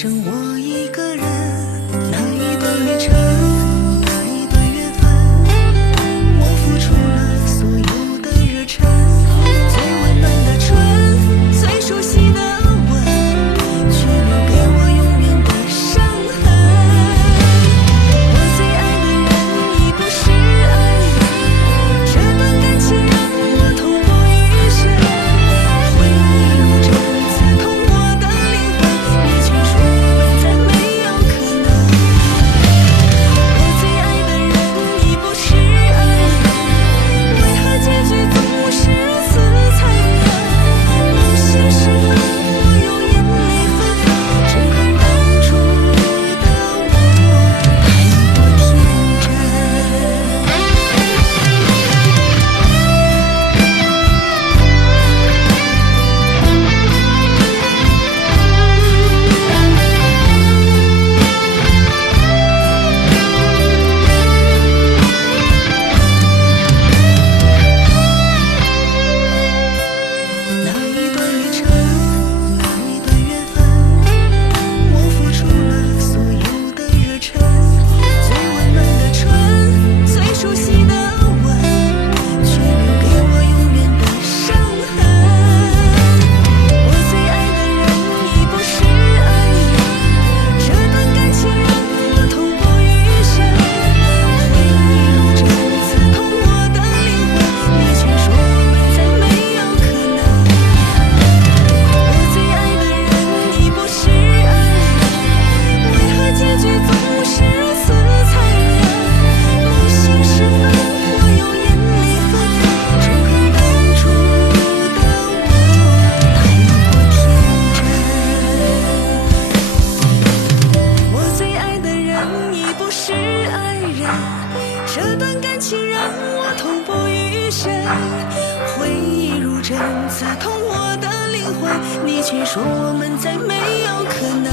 剩我一个人。那一段旅程，那一段缘分，我付出了所有的热忱，最温暖的唇，最熟悉的吻，却留给我永远的伤痕。我最爱的人已不是爱人，这段感情让我痛不欲生，回忆如针刺痛我的灵魂，你却说我们再没有可能。我最爱的人已不是爱人，为何结局总是如此残忍？梦醒时分，我又眼泪纷纷，只恨当初的我太过天真。那一段旅程，那一段缘分，我付出了所有的热忱，最温暖的唇，最熟悉的吻，却留给我永远的伤痕。我最爱的人已不是爱人，这段感情让我痛不欲生，回忆如针刺痛我的灵魂，你却说我们再没有可能。我最爱的人已不是爱人，为何结局总是如此残忍？梦醒时分，我又眼泪纷纷，只恨当初的我太过天真。我最爱的人已不是爱人，这段感情让我痛不欲生，回忆如针刺痛我的灵魂，你却说我们再没有可能。